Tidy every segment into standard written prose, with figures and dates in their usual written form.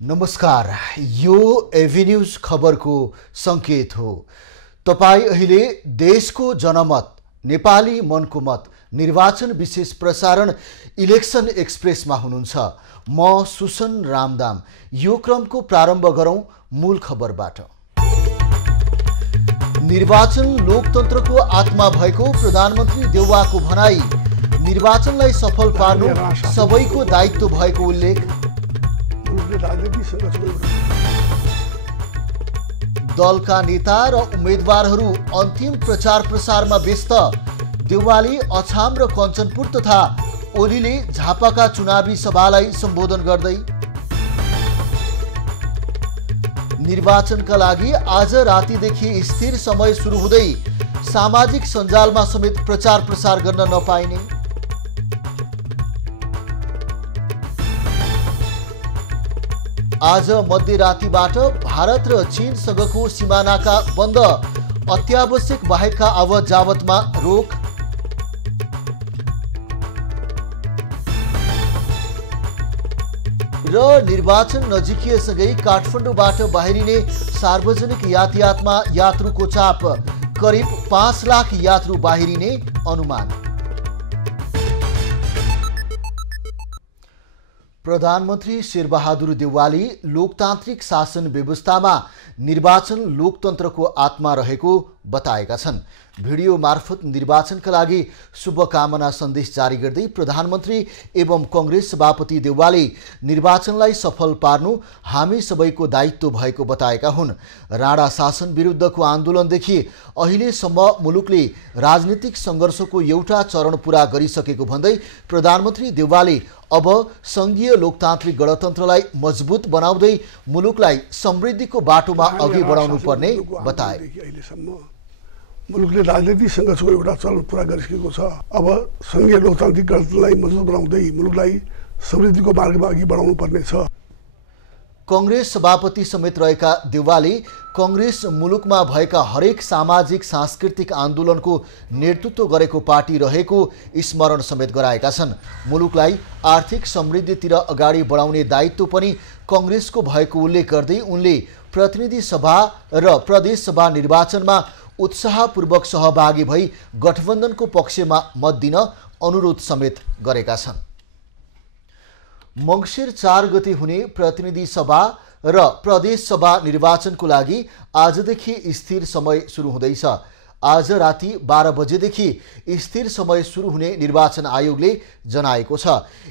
नमस्कार, यो एभिन्यूज खबरको संकेत हो। तपाई अहिले देशको जनमत, नेपाली मनको मत, निर्वाचन विशेष प्रसारण इलेक्सन एक्सप्रेसमा हुनुहुन्छ। म सुसन रामदाम। यो क्रमको प्रारम्भ गरौं मूल खबरबाट। निर्वाचन लोकतन्त्रको आत्मा भएको प्रधानमन्त्री देउवाको भनाई। निर्वाचनलाई सफल पार्नु सबैको दायित्व भएको उल्लेख। दलका नेता र उम्मेदवारहरू अन्तिम प्रचार प्रसारमा व्यस्त। देउवाले अछाम र कञ्चनपुर तथा ओलीले झापाका चुनावी सभालाई सम्बोधन गर्दै निर्वाचनका लागि आज रातिदेखि स्थिर समय सुरु हुँदै सामाजिक सञ्जालमा समेत प्रचार प्रसार गर्न नपाइने। आज मध्यरातीबाट भारत र चीनसँगको सिमानाका बन्द, अत्यावश्यक बाहेकका आवत जावतमा रोक। र निर्वाचन नजिकिएसँगै काठमाडौँबाट बाहिरिने सार्वजनिक यातायातमा यात्रुको चाप, करिब 5 लाख यात्रु बाहिरिने अनुमान। प्रधानमन्त्री शेरबहादुर देउवाले लोकतान्त्रिक शासन व्यवस्थामा निर्वाचन लोकतन्त्रको आत्मा रहेको बताएका छन्। भिडियो मार्फत निर्वाचनका लागि शुभकामना सन्देश जारी गर्दै प्रधानमन्त्री एवं कांग्रेस सभापति देउवाले निर्वाचनलाई सफल पार्नु हामी सबैको दायित्व भएको बताएका हुन्। राणा शासन विरुद्धको आन्दोलनदेखि अहिलेसम्म मुलुकले राजनीतिक सङ्घर्षको एउटा चरण पूरा गरिसकेको भन्दै प्रधानमन्त्री देउवाले अब संघीय लोकतान्त्रिक गणतन्त्रलाई मजबुत बनाउँदै मुलुकलाई समृद्धिको बाटोमा अघि बढाउनु पर्ने बताए। मुलुकले राजनीतिक सङ्घर्षको एउटा चरण पुरा गरिसकेको छ। अब संघीय लोकतान्त्रिक गणतन्त्रलाई मजबुत बनाउँदै मुलुकलाई समृद्धिको मार्गमा अघि बढाउनु पर्ने छ। कांग्रेस सभापति समेत रहेका देउवाले कांग्रेस मुलुकमा भएका हरेक सामाजिक सांस्कृतिक आन्दोलनको नेतृत्व गरेको पार्टी रहेको स्मरण समेत गराएका छन्। मुलुकलाई आर्थिक समृद्धितिर अगाडि बढाउने दायित्व पनि कांग्रेसको भएको उल्लेख गर्दै उनले प्रतिनिधि सभा र प्रदेश सभा निर्वाचनमा उत्साहपूर्वक सहभागी भई गठबन्धनको पक्षमा मत दिन अनुरोध समेत गरेका छन्। मङ्सिर 4 गते हुने प्रतिनिधि सभा र प्रदेश सभा निर्वाचनको लागि आजदेखि स्थिर समय सुरु हुँदैछ। आज राति 12 बजेदेखि स्थिर समय सुरु हुने निर्वाचन आयोगले जनाएको छ।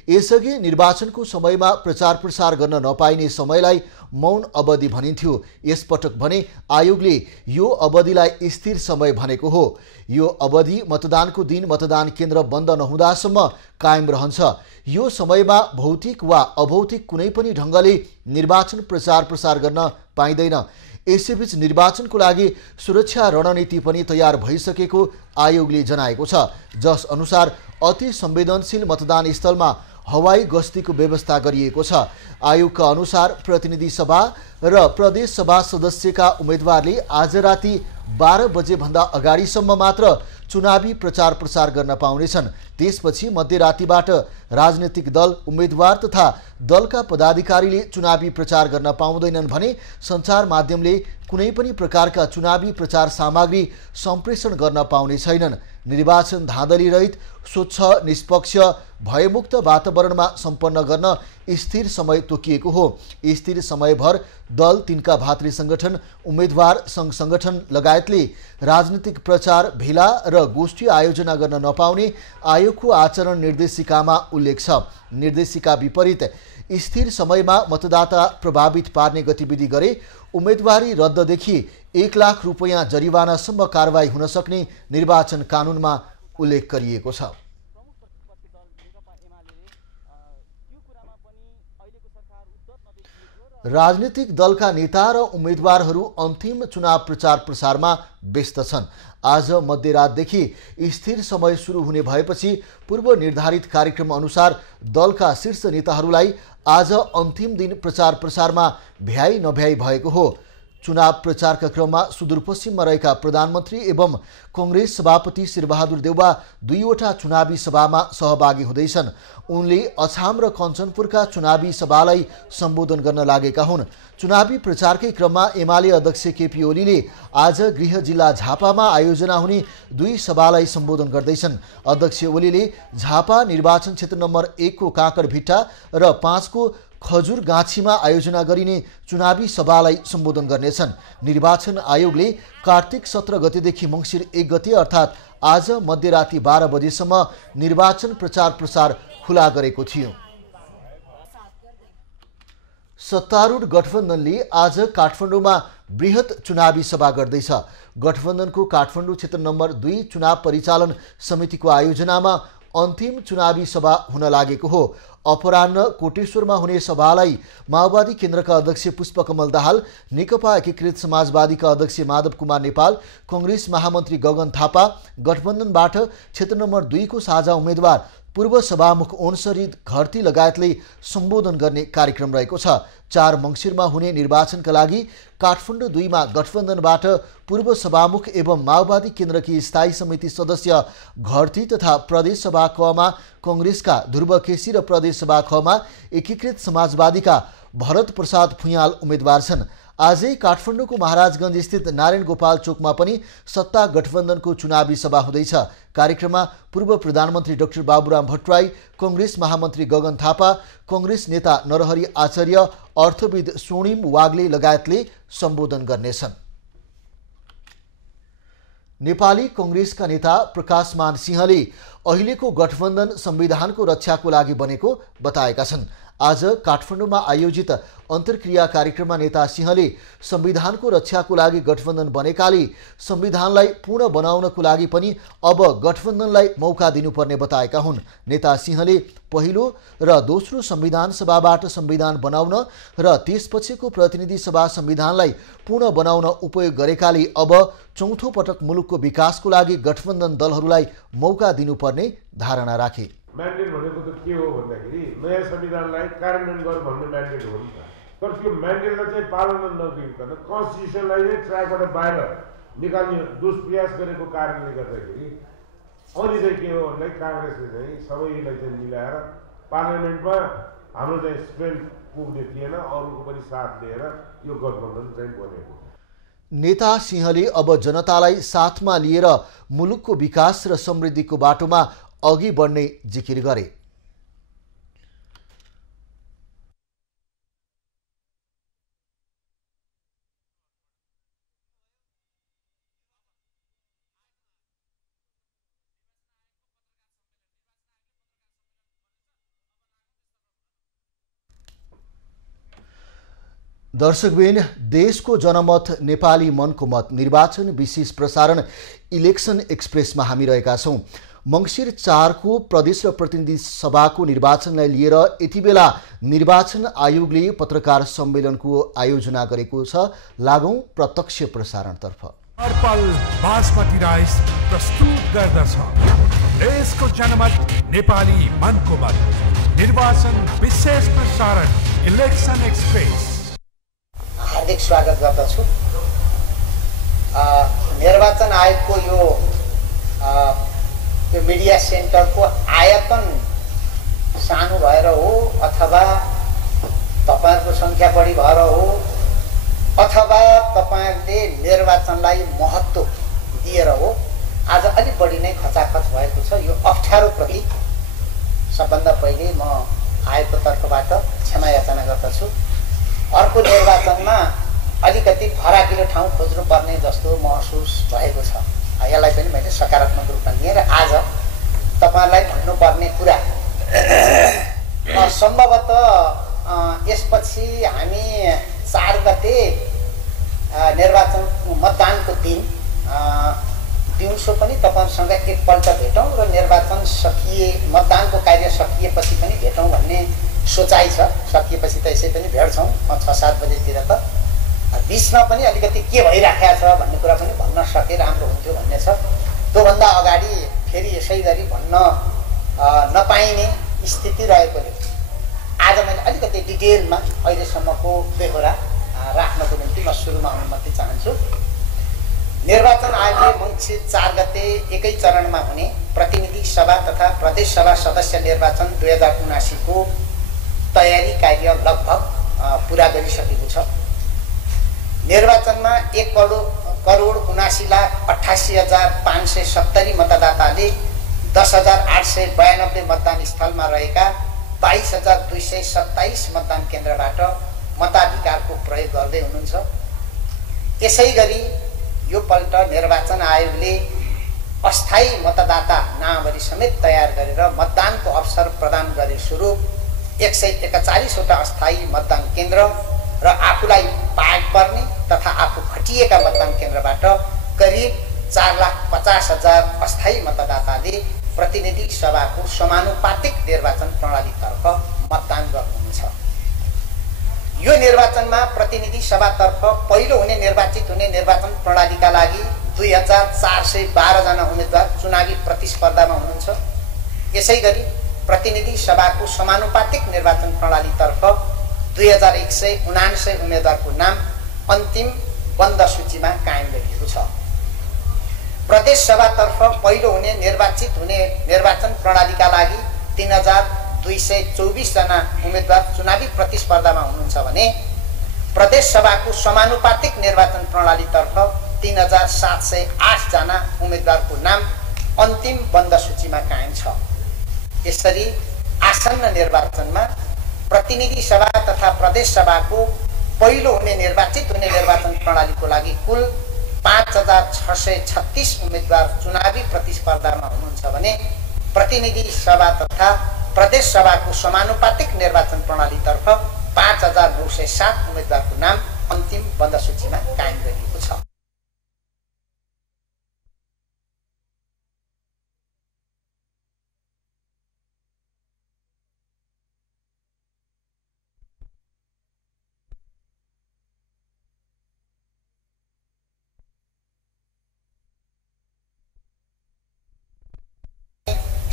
यसअघि निर्वाचनको समयमा प्रचार प्रसार गर्न नपाइने समयलाई मौन अवधि भनिन्थ्यो। यसपटक भने आयोगले यो अवधिलाई स्थिर समय भनेको हो। यो अवधि मतदानको दिन मतदान केन्द्र बन्द नहुँदासम्म कायम रहन्छ। यो समयमा भौतिक वा अभौतिक कुनै पनि ढङ्गले निर्वाचन प्रचार प्रसार गर्न पाइँदैन। यसैबीच निर्वाचनको लागि सुरक्षा रणनीति पनि तयार भइसकेको आयोगले जनाएको छ, जस अनुसार अति संवेदनशील मतदान स्थलमा हवाई गस्तीको व्यवस्था गरिएको छ। आयोगका अनुसार प्रतिनिधि सभा र प्रदेश सभा सदस्यका उम्मेदवारले आज राति 12 बजेभन्दा अगाडिसम्म मात्र चुनावी प्रचार प्रसार गर्न पाउनेछन्। त्यसपछि मध्यरातिबाट राजनीतिक दल, उम्मेदवार तथा दलका पदाधिकारीले चुनावी प्रचार गर्न पाउँदैनन् भने सञ्चार माध्यमले कुनै पनि प्रकारका चुनावी प्रचार सामग्री सम्प्रेषण गर्न पाउने छैनन्। निर्वाचन धाँधली रहित, स्वच्छ, निष्पक्ष, भयमुक्त वातावरणमा सम्पन्न गर्न स्थिर समय तोकिएको हो। स्थिर समयभर दल, तिनका भातृ सङ्गठन, उम्मेदवार, सङ्घ सङ्गठन लगायतले राजनीतिक प्रचार, भेला र गोष्ठी आयोजना गर्न नपाउने आयोगको आचरण निर्देशिकामा उल्लेख छ। निर्देशिका विपरीत स्थिर समयमा मतदाता प्रभावित पार्ने गतिविधि गरे उम्मेदवारी रद्ददेखि 1 लाख रुपैयाँ जरिवानासम्म कारवाही हुन सक्ने निर्वाचन कानुनमा उल्लेख गरिएको छ। राजनीतिक दलका नेता र उम्मेदवारहरू अन्तिम चुनाव प्रचार प्रसारमा व्यस्त छन्। आज मध्यरातदेखि स्थिर समय सुरु हुने भएपछि पूर्व निर्धारित कार्यक्रम अनुसार दलका शीर्ष नेताहरूलाई आज अन्तिम दिन प्रचार प्रसारमा भ्याइ नभ्याइ भएको हो। चुनाव प्रचारका क्रममा सुदूरपश्चिममा रहेका प्रधानमन्त्री एवं कङ्ग्रेस सभापति शेरबहादुर देउवा 2वटा चुनावी सभामा सहभागी हुँदैछन्। उनले अछाम र कञ्चनपुरका चुनावी सभालाई सम्बोधन गर्न लागेका हुन्। चुनावी प्रचारकै क्रममा एमाले अध्यक्ष केपी ओलीले आज गृह जिल्ला झापामा आयोजना हुने 2 सभालाई सम्बोधन गर्दैछन्। अध्यक्ष ओलीले झापा निर्वाचन क्षेत्र नम्बर 1 को काँकडभिट्टा र 5 को खजुरगाछीमा आयोजना गरिने चुनावी सभालाई सम्बोधन गर्नेछन्। निर्वाचन आयोगले कार्तिक 17 गतेदेखि मङ्सिर 1 गते अर्थात् आज मध्यराति 12 बजेसम्म निर्वाचन प्रचार खुला गरेको थियो। सत्तारूढ गठबन्धनले आज काठमाडौँमा बृहत चुनावी सभा गर्दैछ। गठबन्धनको काठमाडौँ क्षेत्र नम्बर 2 चुनाव परिचालन समितिको आयोजनामा अन्तिम चुनावी सभा हुन लागेको हो। अपराह्न कोटेश्वरमा हुने सभालाई माओवादी केन्द्रका अध्यक्ष पुष्पकमल दाहाल, नेकपा एकीकृत समाजवादीका अध्यक्ष माधव कुमार नेपाल, कङ्ग्रेस महामन्त्री गगन थापा, गठबन्धनबाट क्षेत्र नम्बर 2 को साझा उम्मेद्वार पूर्व सभामुख ओनसरी घरती लगायतले सम्बोधन गर्ने कार्यक्रम रहेको छ। 4 मङ्सिरमा हुने निर्वाचनका लागि काठमाडौँ 2 मा गठबन्धनबाट पूर्व सभामुख एवं माओवादी केन्द्रकी स्थायी समिति सदस्य घरती तथा प्रदेश सभा क मा कङ्ग्रेसका ध्रुव केसी र प्रदेश सभा ख मा एकीकृत समाजवादीका भरत प्रसाद भुइँयाल उम्मेद्वार छन्। आजै काठमाडौँको महाराजगञ्ज स्थित नारायण गोपाल चोकमा पनि सत्ता गठबन्धनको चुनावी सभा हुँदैछ। कार्यक्रममा पूर्व प्रधानमन्त्री डाक्टर बाबुराम भट्टराई, कङ्ग्रेस महामन्त्री गगन थापा, कङ्ग्रेस नेता नरहरि आचार्य, अर्थविद स्वर्णिम वाग्ले लगायतले सम्बोधन गर्नेछन्। नेपाली कङ्ग्रेसका नेता प्रकाशमान सिंहले अहिलेको गठबन्धन संविधानको रक्षाको लागि बनेको बताएका छन्। आज काठमाडौँमा आयोजित अन्तर्क्रिया कार्यक्रममा नेता सिंहले संविधानको रक्षाको लागि गठबन्धन बनेकाले संविधानलाई पूर्ण बनाउनको लागि पनि अब गठबन्धनलाई मौका दिनुपर्ने बताएका हुन्। नेता सिंहले पहिलो र दोस्रो संविधान सभाबाट संविधान बनाउन र त्यसपछिको प्रतिनिधि सभा संविधानलाई पूर्ण बनाउन उपयोग गरेकाले अब चौथो पटक मुलुकको विकासको लागि गठबन्धन दलहरूलाई मौका दिनुपर्ने धारणा राखे। म्यान्डेट भनेको त के हो भन्दाखेरि नयाँ संविधानलाई कार्यान्वयन गर भन्ने म्यान्डेट हो नि त। तर त्यो म्यान्डेटलाई चाहिँ पालना नगरिकन कन्स्टिट्युसनलाई चाहिँ ट्र्याकबाट बाहिर निकाल्ने दुष्प्रयास गरेको कारणले गर्दाखेरि अनि चाहिँ के हो भन्दाखेरि काङ्ग्रेसले चाहिँ सबैलाई चाहिँ मिलाएर पार्लियामेन्टमा हाम्रो चाहिँ स्ट्रेन्थ पुग्ने थिएन, अरूको पनि साथ लिएर यो गठबन्धन चाहिँ बनेको। नेता सिंहले अब जनतालाई साथमा लिएर मुलुकको विकास र समृद्धिको बाटोमा अघि बढ्ने जिकिर गरे। दर्शकबिन, देशको जनमत नेपाली मनको मत निर्वाचन विशेष प्रसारण इलेक्सन एक्सप्रेसमा हामी रहेका छौँ। मङ्सिर 4 को प्रदेश र प्रतिनिधि सभाको निर्वाचनलाई लिएर यति बेला निर्वाचन आयोगले पत्रकार सम्मेलनको आयोजना गरेको छ। लागौं प्रत्यक्ष प्रसारणतर्फ। अर्पल बासमती राइस प्रस्तुत गर्दछ देशको जनमत नेपाली मनको मत निर्वाचन विशेष प्रसारण इलेक्सन एक्सप्रेस। हार्दिक स्वागत गर्दछु। निर्वाचन आयोगको यो मिडिया सेन्टरको आयतन सानो भएर हो अथवा तपाईहरुको संख्या बढी भएर हो अथवा तपाईहरुले निर्वाचनलाई महत्त्व दिएर हो, आज अलिक बढी नै खचाखच भएको छ। यो अप्ठ्यारो प्रति सबभन्दा पहिले म आयोगको तर्फबाट क्षमा याचना गर्दछु। अर्को निर्वाचनमा अलिकति फराकिलो ठाउँ खोज्नुपर्ने जस्तो महसुस भएको छ। यसलाई पनि मैले सकारात्मक रूपमा लिएर आज तपाईहरुलाई भन्नुपर्ने कुरा सम्भवतः यसपछि हामी 4 गते निर्वाचन मतदानको दिन दिउँसो पनि तपाईहरुसँग एकपल्ट भेटौँ र निर्वाचन मतदानको कार्य सकिएपछि पनि भेटौँ भन्ने सोचाइ छ। सकिएपछि त यसै पनि भेट्छौँ 6-7 बजेतिर त। बिचमा पनि अलिकति के भइराखेको छ भन्ने कुरा पनि भन्न सके राम्रो हुन्थ्यो भन्ने छ। त्योभन्दा अगाडि फेरि यसै गरी भन्न नपाइने स्थिति रहेकोले आज मैले अलिकति डिटेलमा अहिलेसम्मको बेहोरा राख्नको निम्ति म सुरुमा अनुमति निर्वाचन आयोगले मङ्सिर 4 गते एकै चरणमा हुने प्रतिनिधि सभा तथा प्रदेश सभा सदस्य निर्वाचन 2079 को तयारी कार्य लगभग पूरा गरिसकेको छ। निर्वाचनमा 1,79,88,570 मतदाताले 10,892 मतदान स्थलमा रहेका 22,227 मतदान केन्द्रबाट मताधिकारको प्रयोग गर्दै हुनुहुन्छ। यसैगरी यो पल्ट निर्वाचन आयोगले अस्थायी मतदाता नामवली समेत तयार गरेर मतदानको अवसर प्रदान गरे स्वरूप 141 वटा अस्थायी मतदान केन्द्र र आफूलाई पाग पर्ने तथा आफू खटिएका मतदान केन्द्रबाट करिब 4,50,000 अस्थायी मतदाताले प्रतिनिधि सभाको समानुपातिक निर्वाचन प्रणालीतर्फ मतदान गर्नुहुन्छ। यो निर्वाचनमा प्रतिनिधि सभातर्फ पहिलो हुने निर्वाचित हुने निर्वाचन प्रणालीका लागि 2,412 जना उम्मेदवार चुनावी प्रतिस्पर्धामा हुनुहुन्छ। यसैगरी प्रतिनिधि सभाको समानुपातिक निर्वाचन प्रणालीतर्फ 2,179 उम्मेदवारको नाम अन्तिम बन्द सूचीमा कायम गरिएको छ। प्रदेश सभातर्फ पहिलो हुने निर्वाचित हुने निर्वाचन प्रणालीका लागि 3,224 जना उम्मेदवार चुनावी प्रतिस्पर्धामा हुनुहुन्छ भने प्रदेश सभाको समानुपातिक निर्वाचन प्रणालीतर्फ 3,708 जना उम्मेदवारको नाम अन्तिम बन्द सूचीमा कायम छ। यसरी आसन्न निर्वाचनमा प्रतिनिधि सभा तथा प्रदेश सभाको पहिलो हुने निर्वाचित हुने निर्वाचन प्रणालीको लागि कुल 5,636 उम्मेदवार चुनावी प्रतिस्पर्धामा हुनुहुन्छ भने प्रतिनिधि सभा तथा प्रदेश सभाको समानुपातिक निर्वाचन प्रणालीतर्फ 5,907 उम्मेदवारको नाम अन्तिम बन्द सूचीमा कायम गरिएको छ।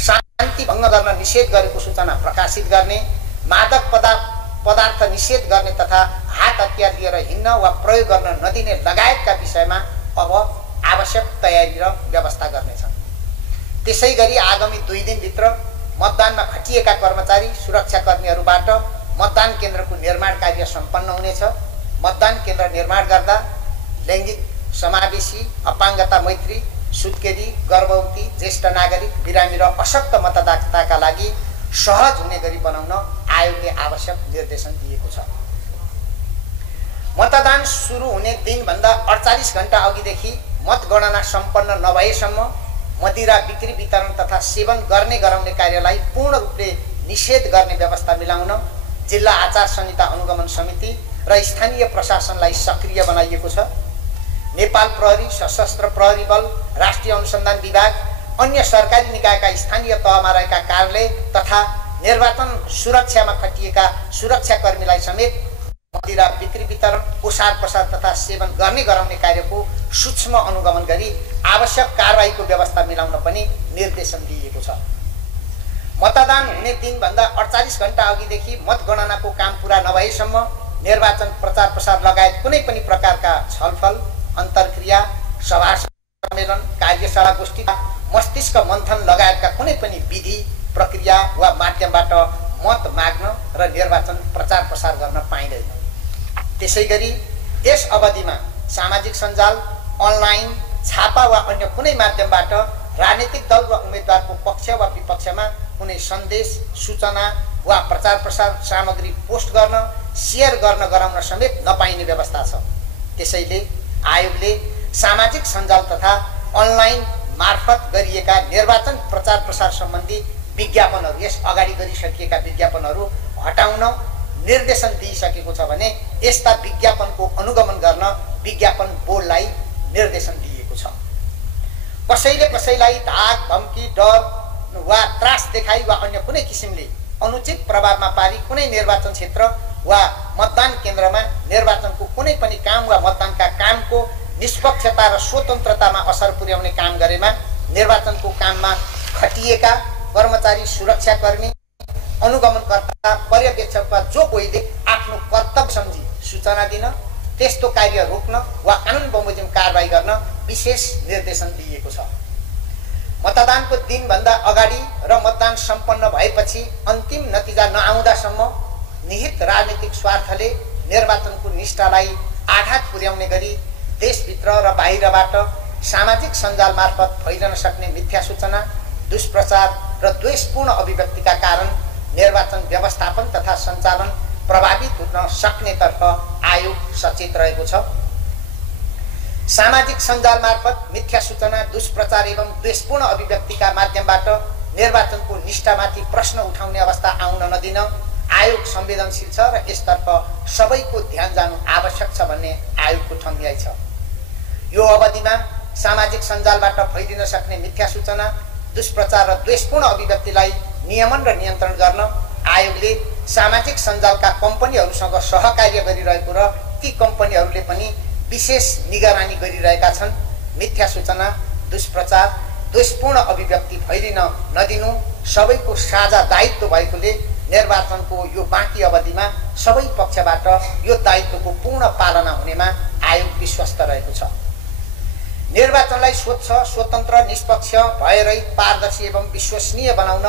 शान्ति भङ्ग गर्न निषेध गरेको सूचना प्रकाशित गर्ने, मादक पदार्थ निषेध गर्ने तथा हात हतियार लिएर हिँड्न वा प्रयोग गर्न नदिने लगायतका विषयमा अब आवश्यक तयारी र व्यवस्था गर्नेछन्। त्यसैगरी आगामी 2 दिनभित्र मतदानमा खटिएका कर्मचारी सुरक्षाकर्मीहरूबाट मतदान केन्द्रको निर्माण कार्य सम्पन्न हुनेछ। मतदान केन्द्र निर्माण गर्दा लैङ्गिक समावेशी, अपाङ्गता मैत्री, सुत्केरी, गर्भवती, ज्येष्ठ नागरिक, बिरामी र अशक्त मतदाताका लागि सहज हुने गरी बनाउन आयोगले आवश्यक निर्देशन दिएको छ। मतदान सुरु हुने दिनभन्दा 48 घण्टा अघिदेखि मतगणना सम्पन्न नभएसम्म मदिरा बिक्री वितरण तथा सेवन गर्ने गराउने कार्यलाई पूर्ण रूपले निषेध गर्ने व्यवस्था मिलाउन जिल्ला आचार संहिता अनुगमन समिति र स्थानीय प्रशासनलाई सक्रिय बनाइएको छ। नेपाल प्रहरी, सशस्त्र प्रहरी बल, राष्ट्रिय अनुसन्धान विभाग, अन्य सरकारी निकायका स्थानीय तहमा रहेका कार्यालय तथा निर्वाचन सुरक्षामा खटिएका सुरक्षाकर्मीलाई समेत मदिरा बिक्री वितरण, ओसार पसार तथा सेवन गर्ने गराउने कार्यको सूक्ष्म अनुगमन गरी आवश्यक कारबाहीको व्यवस्था मिलाउन पनि निर्देशन दिइएको छ। मतदान हुने दिनभन्दा 48 घण्टा अघिदेखि मतगणनाको काम पूरा नभएसम्म निर्वाचन प्रचार प्रसार लगायत कुनै पनि प्रकारका छलफल, अन्तर्क्रिया, सभा सम्मेलन, कार्यशाला, गोष्ठी, मस्तिष्क मन्थन लगायतका कुनै पनि विधि, प्रक्रिया वा माध्यमबाट मत माग्न र निर्वाचन प्रचार प्रसार गर्न पाइँदैन। त्यसैगरी यस अवधिमा सामाजिक सञ्जाल, अनलाइन, छापा वा अन्य कुनै माध्यमबाट राजनीतिक दल वा उम्मेदवारको पक्ष वा विपक्षमा कुनै सन्देश, सूचना वा प्रचार प्रसार सामग्री पोस्ट गर्न, सेयर गर्न गराउन समेत नपाइने व्यवस्था छ। त्यसैले आयोगले सामाजिक सञ्जाल तथा अनलाइन मार्फत गरिएका निर्वाचन प्रचार प्रसार सम्बन्धी विज्ञापनहरू, यस अगाडि गरिसकिएका विज्ञापनहरू हटाउन निर्देशन दिइसकेको छ भने यस्ता विज्ञापनको अनुगमन गर्न विज्ञापन बोर्डलाई निर्देशन दिएको छ। कसैले कसैलाई धाक, धम्की, डर वा त्रास देखाई वा अन्य कुनै किसिमले अनुचित प्रभावमा पारी कुनै निर्वाचन क्षेत्र वा मतदान केन्द्रमा निर्वाचनको कुनै पनि काम वा मतदानका कामको निष्पक्षता र स्वतन्त्रतामा असर पुर्याउने काम गरेमा निर्वाचनको काममा खटिएका कर्मचारी, सुरक्षाकर्मी, अनुगमनकर्ता, पर्यवेक्षक वा जो कोहीले आफ्नो कर्तव्य सम्झी सूचना दिन, त्यस्तो कार्य रोक्न वा कानुन बमोजिम कारबाही गर्न विशेष निर्देशन दिइएको छ। मतदानको दिनभन्दा अगाडि र मतदान सम्पन्न भएपछि अन्तिम नतिजा नआउँदासम्म निहित राजनीतिक स्वार्थले निर्वाचनको निष्ठालाई आघात पुर्याउने गरी देशभित्र र बाहिरबाट सामाजिक सञ्जाल मार्फत फैलन सक्ने मिथ्या सूचना, दुष्प्रचार र द्वेषपूर्ण अभिव्यक्तिका कारण निर्वाचन व्यवस्थापन तथा सञ्चालन प्रभावित हुन सक्नेतर्फ आयोग सचेत रहेको छ। सामाजिक सञ्जाल मार्फत मिथ्या सूचना, दुष्प्रचार एवं द्वेषपूर्ण अभिव्यक्तिका माध्यमबाट निर्वाचनको निष्ठामाथि प्रश्न उठाउने अवस्था आउन नदिन आयोग संवेदनशील छ र यसतर्फ सबैको ध्यान जानु आवश्यक छ भन्ने आयोगको ठम्याइ छ। यो अवधिमा सामाजिक सञ्जालबाट फैलिन सक्ने मिथ्या सूचना, दुष्प्रचार र द्वेषपूर्ण अभिव्यक्तिलाई नियमन र नियन्त्रण गर्न आयोगले सामाजिक सञ्जालका कम्पनीहरूसँग सहकार्य गरिरहेको र ती कम्पनीहरूले पनि विशेष निगरानी गरिरहेका छन्। मिथ्या सूचना, दुष्प्रचार, द्वेषपूर्ण अभिव्यक्ति फैलिन नदिनु सबैको साझा दायित्व भएकोले निर्वाचनको यो बाँकी अवधिमा सबै पक्षबाट यो दायित्वको पूर्ण पालना हुनेमा आयोग विश्वस्त रहेको छ। निर्वाचनलाई स्वच्छ, स्वतन्त्र, निष्पक्ष, भयरहित, पारदर्शी एवं विश्वसनीय बनाउन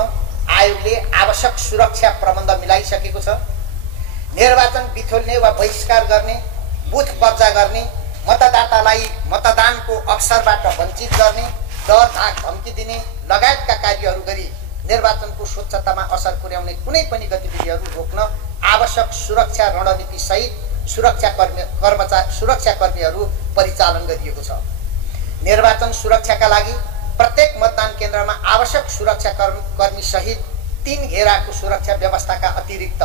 आयोगले आवश्यक सुरक्षा प्रबन्ध मिलाइसकेको छ। निर्वाचन बिथोल्ने वा बहिष्कार गर्ने, बुथ कब्जा गर्ने, मतदातालाई मतदानको अवसरबाट वञ्चित गर्ने, डर धाक धम्की दिने लगायतका कार्यहरू गरी निर्वाचनको स्वच्छतामा असर पुर्याउने कुनै पनि गतिविधिहरू रोक्न आवश्यक सुरक्षा रणनीति सहित सुरक्षाकर्मीहरू परिचालन गरिएको छ। निर्वाचन सुरक्षाका लागि प्रत्येक मतदान केन्द्रमा आवश्यक सुरक्षाकर्मी सहित 3 घेराको सुरक्षा व्यवस्थाका अतिरिक्त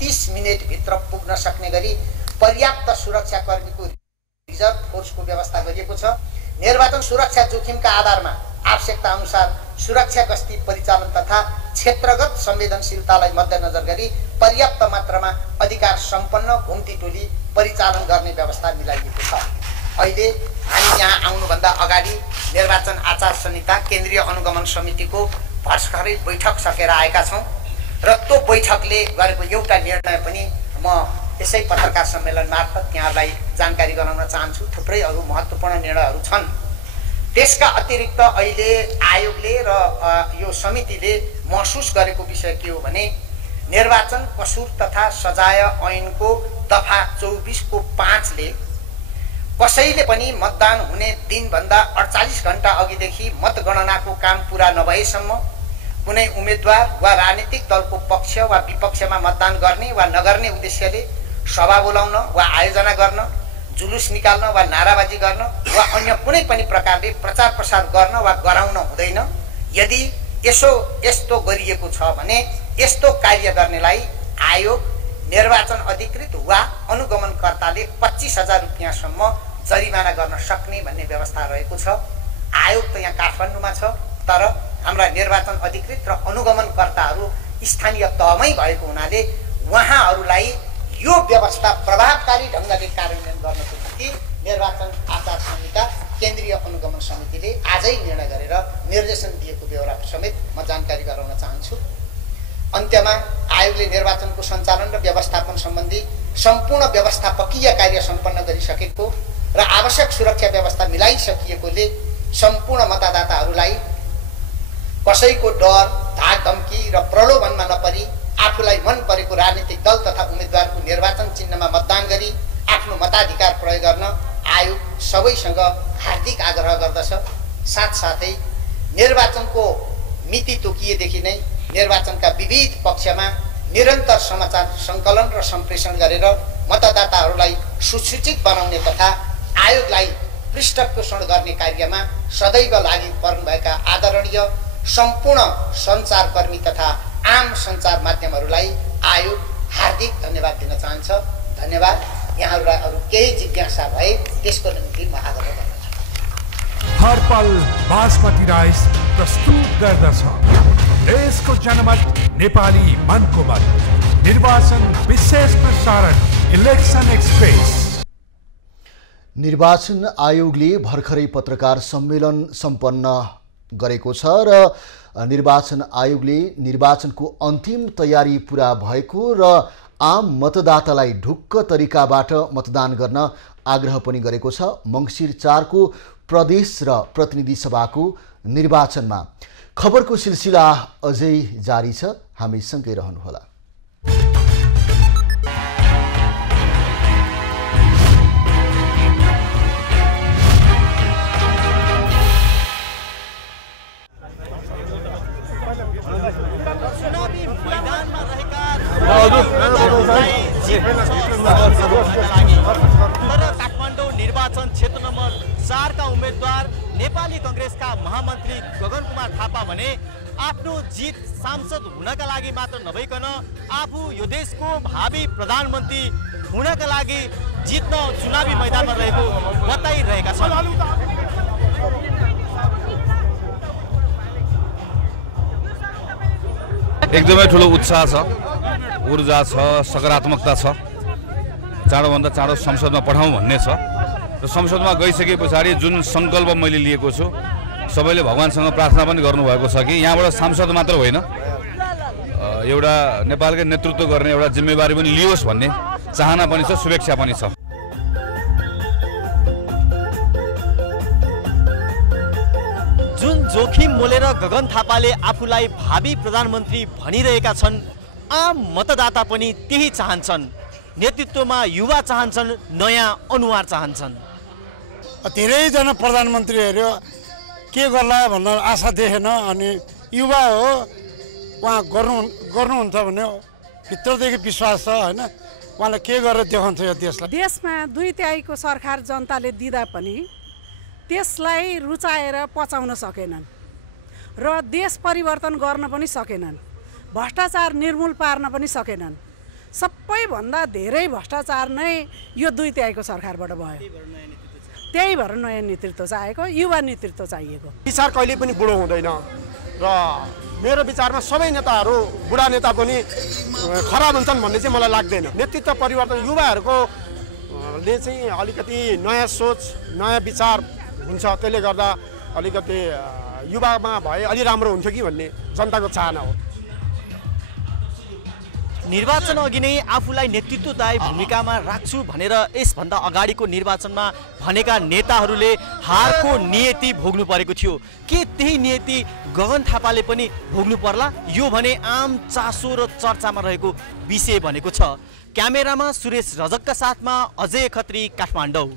30 मिनेटभित्र पुग्न सक्ने गरी पर्याप्त सुरक्षाकर्मीको रिजर्भ फोर्सको व्यवस्था गरिएको छ। निर्वाचन सुरक्षा जोखिमका आधारमा आवश्यकता अनुसार सुरक्षा गस्ती परिचालन तथा क्षेत्रगत संवेदनशीलतालाई मध्यनजर गरी पर्याप्त मात्रामा अधिकार सम्पन्न घुम्ती टोली परिचालन गर्ने व्यवस्था मिलाइएको छ। अहिले हामी यहाँ आउनुभन्दा अगाडि निर्वाचन आचार संहिता केन्द्रीय अनुगमन समितिको भर्खरै बैठक सकेर आएका छौँ र त्यो बैठकले गरेको एउटा निर्णय पनि म यसै पत्रकार सम्मेलन मार्फत यहाँलाई जानकारी गराउन चाहन्छु। थुप्रै अरू महत्त्वपूर्ण निर्णयहरू छन्। त्यसका अतिरिक्त अहिले आयोगले र यो समितिले महसुस गरेको विषय के हो भने निर्वाचन कसुर तथा सजाय ऐनको दफा 24 को 5 ले कसैले पनि मतदान हुने दिनभन्दा 48 घण्टा अघिदेखि मतगणनाको काम पूरा नभएसम्म कुनै उम्मेदवार वा राजनीतिक दलको पक्ष वा विपक्षमा मतदान गर्ने वा नगर्ने उद्देश्यले सभा बोलाउन वा आयोजना गर्न, जुलुस निकाल्न वा नाराबाजी गर्न वा अन्य कुनै पनि प्रकारले प्रचार प्रसार गर्न वा गराउन हुँदैन। यदि यस्तो गरिएको छ भने यस्तो कार्य गर्नेलाई आयोग निर्वाचन अधिकृत वा अनुगमनकर्ताले 25,000 रुपियाँसम्म जरिमाना गर्न सक्ने भन्ने व्यवस्था रहेको छ। आयोग त यहाँ काठमाडौँमा छ, तर हाम्रा निर्वाचन अधिकृत र अनुगमनकर्ताहरू स्थानीय तहमै भएको हुनाले उहाँहरूलाई यो व्यवस्था प्रभावकारी ढङ्गले कार्यान्वयन गर्नको निम्ति निर्वाचन आचार संहिता केन्द्रीय अनुगमन समितिले आजै निर्णय गरेर निर्देशन दिएको बेहोरा समेत म जानकारी गराउन चाहन्छु। अन्त्यमा आयोगले निर्वाचनको सञ्चालन र व्यवस्थापन सम्बन्धी सम्पूर्ण व्यवस्थापकीय कार्य सम्पन्न गरिसकेको र आवश्यक सुरक्षा व्यवस्था मिलाइसकिएकोले सम्पूर्ण मतदाताहरूलाई कसैको डर, धाक धम्की र प्रलोभनमा नपरी आफूलाई मन परेको राजनीतिक दल तथा उम्मेदवारको निर्वाचन चिन्हमा मतदान गरी आफ्नो मताधिकार प्रयोग गर्न आयोग सबैसँग हार्दिक आग्रह गर्दछ। साथसाथै निर्वाचनको मिति तोकिएदेखि नै निर्वाचनका विविध पक्षमा निरन्तर समाचार सङ्कलन र सम्प्रेषण गरेर मतदाताहरूलाई सुसूचित बनाउने तथा आयोगलाई पृष्ठपोषण गर्ने कार्यमा सदैव लागि पर्नुभएका आदरणीय सम्पूर्ण सञ्चारकर्मी तथा आम सञ्चार माध्यमहरूलाई आयोग हार्दिक धन्यवाद दिन चाहन्छ। धन्यवाद। यहाँहरूलाई अरू केही जिज्ञासा भए त्यसको निम्ति म आग्रह गर्दछु। हर पल बासमती राइस प्रस्तुत गर्दछ देशको जनमत नेपाली मनको मत निर्वाचन विशेष प्रसारण इलेक्सन एक्सप्रेस। निर्वाचन आयोगले भर्खरै पत्रकार सम्मेलन सम्पन्न गरेको छ र निर्वाचन आयोगले निर्वाचनको अन्तिम तयारी पूरा भएको र आम मतदातालाई ढुक्क तरिकाबाट मतदान गर्न आग्रह पनि गरेको छ। मङ्सिर 4 को प्रदेश र प्रतिनिधि सभाको निर्वाचनमा खबरको सिलसिला अझै जारी छ, हामी सँगै रहनुहोला। तर काठमाडौँ निर्वाचन क्षेत्र नम्बर 4 का उम्मेदवार नेपाली कांग्रेसका महामन्त्री गगन कुमार थापा भने आफ्नो जित सांसद हुनका लागि मात्र नभइकन आफू यो देशको भावी प्रधानमन्त्री हुनका लागि जित्न चुनावी मैदानमा रहेको बताइरहेका छन्। एकदमै ठुलो उत्साह छ, ऊर्जा छ, सकारात्मकता छ। चाँडोभन्दा चाँडो संसदमा पठाउँ भन्ने छ र संसदमा गइसके पछाडि जुन सङ्कल्प मैले लिएको छु, सबैले भगवान्सँग प्रार्थना पनि गर्नुभएको छ कि यहाँबाट सांसद मात्र होइन, एउटा नेपालकै नेतृत्व गर्ने एउटा जिम्मेवारी पनि लियोस् भन्ने चाहना पनि छ, शुभेच्छा पनि छ। जुन जोखिम मोलेर गगन थापाले आफूलाई भावी प्रधानमन्त्री भनिरहेका छन्, आम मतदाता पनि त्यही चाहन्छन्। नेतृत्वमा युवा चाहन्छन्, नयाँ अनुहार चाहन्छन्। धेरैजना प्रधानमन्त्रीहरू के गर्ला भन्ने आशा देखेन, अनि युवा हो, उहाँ गर्नुहुन्छ भने भित्रदेखि विश्वास छ होइन, उहाँले के गरेर देखाउँछ यो देशलाई। देशमा 2/3 सरकार जनताले दिँदा पनि त्यसलाई रुचाएर पचाउन सकेनन् र देश परिवर्तन गर्न पनि सकेनन्, भ्रष्टाचार निर्मूल पार्न पनि सकेनन्। सबैभन्दा धेरै भ्रष्टाचार नै यो 2/3 सरकारबाट भयो। त्यही भएर नयाँ नेतृत्व चाहिएको, युवा नेतृत्व चाहिएको। विचार कहिले पनि बुढो हुँदैन र मेरो विचारमा सबै नेताहरू बुढा नेता पनि खराब हुन्छन् भन्ने चाहिँ मलाई लाग्दैन। नेतृत्व परिवर्तन युवाहरूको ले चाहिँ अलिकति नयाँ सोच, नयाँ विचार हुन्छ, त्यसले गर्दा अलिकति युवामा भए अलि राम्रो हुन्थ्यो कि भन्ने जनताको चाहना हो। निर्वाचन अघि नै आफूलाई नेतृत्वदायी भूमिकामा राख्छु भनेर यसभन्दा अगाडिको निर्वाचनमा भनेका नेताहरूले हारको नियति भोग्नु परेको थियो। के त्यही नियति गगन थापाले पनि भोग्नु पर्ला? यो भने आम चासो र चर्चामा रहेको विषय भनेको छ। क्यामेरामा सुरेश रजकका साथमा अजय खत्री, काठमाडौँ।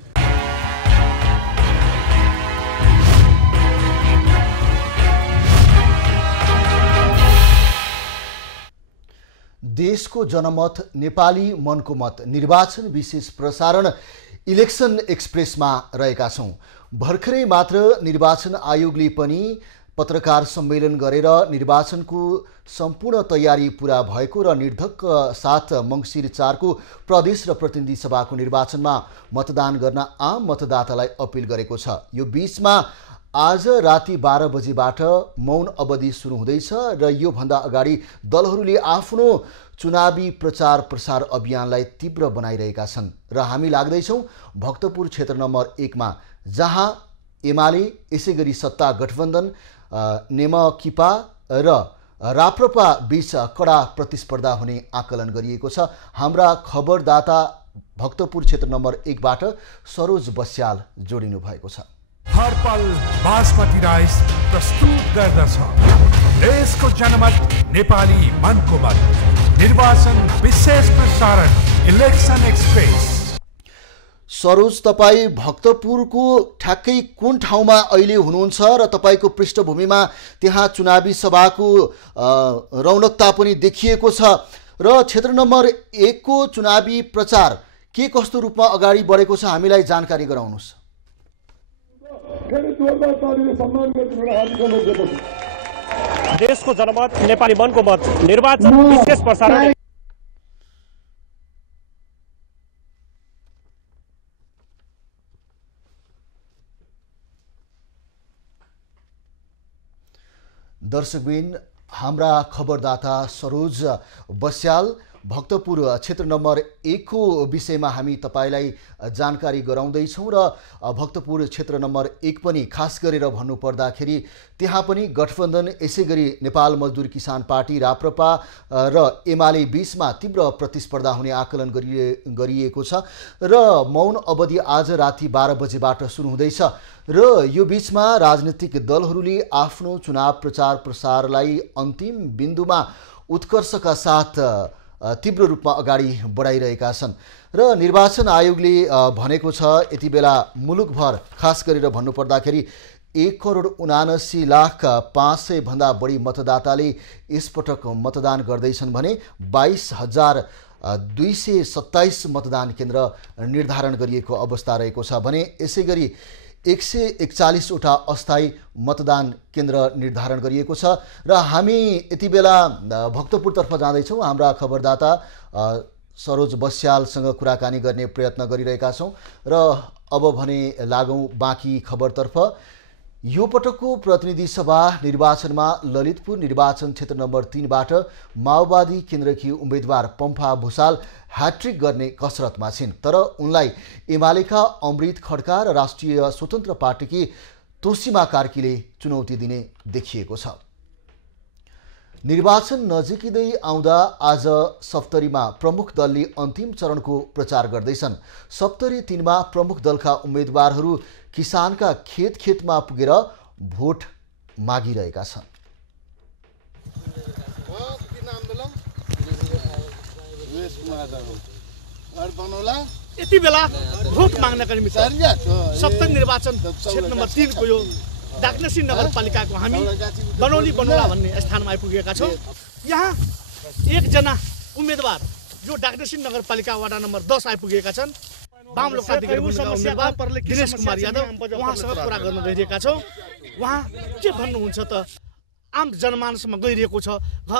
देशको जनमत नेपाली मनको मत निर्वाचन विशेष प्रसारण इलेक्सन एक्सप्रेसमा रहेका छौँ। भर्खरै मात्र निर्वाचन आयोगले पनि पत्रकार सम्मेलन गरेर निर्वाचनको सम्पूर्ण तयारी पुरा भएको र निर्धक्क साथ मङ्सिर 4 को प्रदेश र प्रतिनिधि सभाको निर्वाचनमा मतदान गर्न आम मतदातालाई अपिल गरेको छ। यो बीचमा आज राति 12 बजेबाट मौन अवधि सुरु हुँदैछ र योभन्दा अगाडि दलहरूले आफ्नो चुनावी प्रचार प्रसार अभियानलाई तीव्र बनाइरहेका छन् र हामी लाग्दैछौँ भक्तपुर क्षेत्र नम्बर 1 मा, जहाँ एमाले यसैगरी सत्ता गठबन्धन नेमकिपा र राप्रपा बीच कडा प्रतिस्पर्धा हुने आकलन गरिएको छ। हाम्रा खबरदाता भक्तपुर क्षेत्र नम्बर 1 बाट सरोज बस्याल जोडिनु भएको छ। हर पल बासमती राइस प्रस्तुत गर्दछ देशको जनमत नेपाली मनको मत निर्वाचन विशेष प्रसारण इलेक्सन एक्सप्रेस। सरोज, तपाईँ भक्तपुरको ठ्याक्कै कुन ठाउँमा अहिले हुनुहुन्छ र तपाईँको पृष्ठभूमिमा त्यहाँ चुनावी सभाको रौनकता पनि देखिएको छ र क्षेत्र नम्बर 1 को चुनावी प्रचार के कस्तो रूपमा अगाडि बढेको छ, हामीलाई जानकारी गराउनुहोस्। देशको जनमत नेपाली मनको मत निर्वाचन विशेष प्रसारण। दर्शकबिन, हाम्रा खबरदाता सरोज बस्याल भक्तपुर क्षेत्र नम्बर 1 को विषयमा हामी तपाईलाई जानकारी गराउँदैछौँ र भक्तपुर क्षेत्र नम्बर 1 पनि खास गरेर भन्नुपर्दाखेरि त्यहाँ पनि गठबन्धन यसै गरी नेपाल मजदुर किसान पार्टी राप्रपा र एमाले बीचमा तीव्र प्रतिस्पर्धा हुने आकलन गरिएको छ र मौन अवधि आज राति 12 बजेबाट सुरु हुँदैछ र यो बीचमा राजनीतिक दलहरूले आफ्नो चुनाव प्रचार प्रसारलाई अन्तिम बिन्दुमा उत्कर्षका साथ तीव्र रूपमा अगाडि बढाइरहेका छन् र निर्वाचन आयोगले भनेको छ यति बेला मुलुकभर खास गरेर भन्नुपर्दाखेरि 1,79,500,000 भन्दा बढी मतदाताले यसपटक मतदान गर्दैछन् भने 22,227 मतदान केन्द्र निर्धारण गरिएको अवस्था रहेको छ भने यसैगरी 141 वटा अस्थायी मतदान केन्द्र निर्धारण गरिएको छ र हामी यति बेला भक्तपुरतर्फ जाँदैछौँ। हाम्रा खबरदाता सरोज बस्यालसँग कुराकानी गर्ने प्रयत्न गरिरहेका छौँ र अब भने लागौँ बाँकी खबरतर्फ। यो पटकको प्रतिनिधि सभा निर्वाचनमा ललितपुर निर्वाचन क्षेत्र नम्बर 3बाट माओवादी केन्द्रकी उम्मेदवार पम्फा भुसाल ह्याट्रिक गर्ने कसरतमा छिन् तर उनलाई एमालेका अमृत खड्का र राष्ट्रिय स्वतन्त्र पार्टीकी तोसीमा कार्कीले चुनौती दिने देखिएको छ। निर्वाचन नजिकै आउँदा आज सप्तरीमा प्रमुख दलले अन्तिम चरणको प्रचार गर्दैछन्। सप्तरी 3मा प्रमुख दलका उम्मेदवारहरू किसानका खेतमा पुगेर भोट मागिरहेका छन्। यति बेला भोट माग्नका निमित्त सप्तरी निर्वाचन क्षेत्र नम्बर 3 को यो डाक्नेसी नगरपालिकाको हामी बनौली बनौला भन्ने स्थानमा आइपुगेका छौँ। यहाँ एकजना उम्मेदवार जो डाक्नेसी नगरपालिका वडा नम्बर 10 आइपुगेका छन्। वाम लोकतान्त्रिक उम्मेदवार दिनेश कुमार यादव उहाँसँग कुरा गर्न गइरहेका छौँ। उहाँ के भन्नुहुन्छ त आम जनमानसमा गइरहेको छ,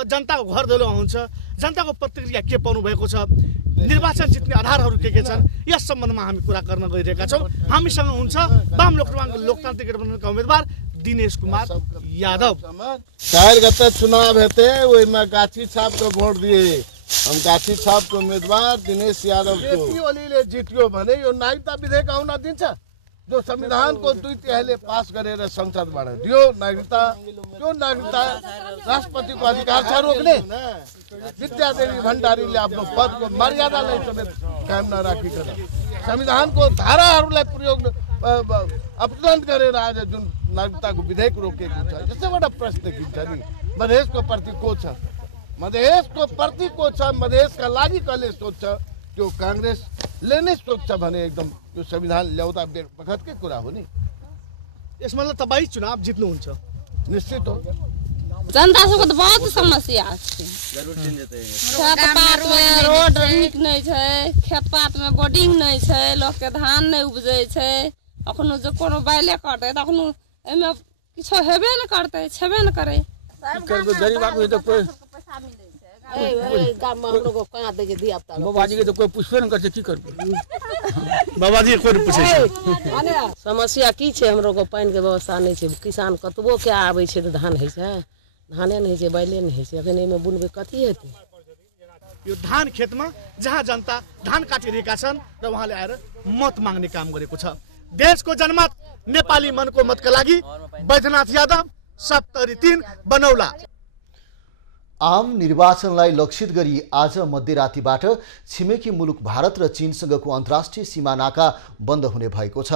जनताको घर दैलो हुन्छ, जनताको प्रतिक्रिया के पाउनु भएको छ, निर्वाचन जित्ने आधारहरू के छन्, यस सम्बन्धमा हामी कुरा गर्न गइरहेका छौँ। हामीसँग हुन्छ वाम लोकतान्त्रिक गठबन्धनका उम्मेदवार दिनेश कुमार यादव। कायल गत चुनाव हेते वही में गाछी छाप को वोट दिए। हम गाछी छाप को उम्मीदवार दिनेश यादव को ओलीले जित्यो भने यो नागरिकता विधेयक आउन दिन्छ जो संविधान को 2/3 पास गरेर संसदबाट दियो। नागरिकता त्यो नागरिकता राष्ट्रपति को अधिकार छ रोक्ने। विद्यादेवी भण्डारीले आफ्नो पदको मर्यादालाई समेत कायम नराखिकन संविधान को धाराहरूलाई प्रयोग अपमान गरेर आज जुन नागरिकताको विधेयक रोकेको छ यसैबाट प्रश्न देखिन्छ नि मधेसको प्रति को छ, मधेसको प्रति को छ, मधेसका लागि कसले सोच्छ त्यो कांग्रेसले नै सोच्छ भने एकदम यो संविधान ल्याउँदा बखतकै कुरा हो नि। यसमा तपाईँ चुनाव जित्नुहुन्छ निश्चित हो। जनता सबको तो बहुत समस्या छै। खेत पात में रोड नीक नहीं छै, खेत पात में बोर्डिंग नहीं छै, लोग के धान नहीं उपजे छै। अखनो जो कोनो बाइले करते तखनो एमे किछो हेबे न करते, छेबे न करे। गरीब आदमी तो कोई गाम में हमरो को कहां दे दिया पता बाबाजी के तो कोई पूछबे न करछे की करबे। बाबाजी कोई पूछे समस्या की छै, हमरो को पानी के व्यवस्था नहीं छै। किसान कतबो के आबै छै त धान है छै, धाने नहीं छै, बैले नहीं छै। अखन एमे बुनबे कथी हेतै। यो धान खेतमा जहाँ जनता धान काटिरहेका छन् र उहाँले आएर मत माग्ने काम गरेको छ। देशको जनमत नेपाली मनको मतका लागि बैजनाथ यादव, सप्तरी 3 बनौला। आम निर्वाचनलाई लक्षित गरी आज मध्यरातीबाट छिमेकी मुलुक भारत र चीनसँगको अन्तर्राष्ट्रिय सीमा नाका बन्द हुने भएको छ।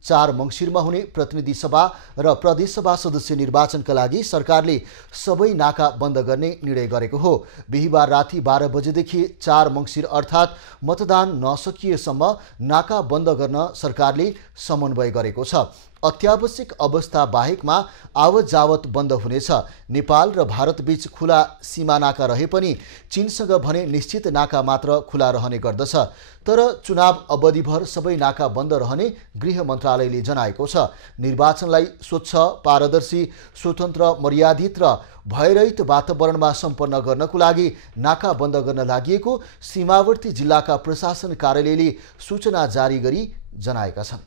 4 मङ्सिरमा हुने प्रतिनिधि सभा र प्रदेश सभा सदस्य निर्वाचनका लागि सरकारले सबै नाका बन्द गर्ने निर्णय गरेको हो। बिहीबार राति 12 बजेदेखि 4 मङ्सिर अर्थात् मतदान नसकिएसम्म नाका बन्द गर्न सरकारले समन्वय गरेको छ। अत्यावश्यक अवस्था बाहेकमा आवत जावत बन्द हुनेछ। नेपाल र भारत बीच खुला सीमा नाका रहे पनि चीनसँग भने निश्चित नाका मात्र खुला रहने गर्दछ। तर चुनाव अवधिभर सबै नाका बन्द रहने गृह मन्त्रालयले जनाएको छ। निर्वाचनलाई स्वच्छ, पारदर्शी, स्वतन्त्र, मर्यादित र भयरहित वातावरणमा सम्पन्न गर्नको लागि नाका बन्द गर्न लागि सीमावर्ती जिल्लाका प्रशासन कार्यालयले सूचना जारी गरी जनाएका छन्।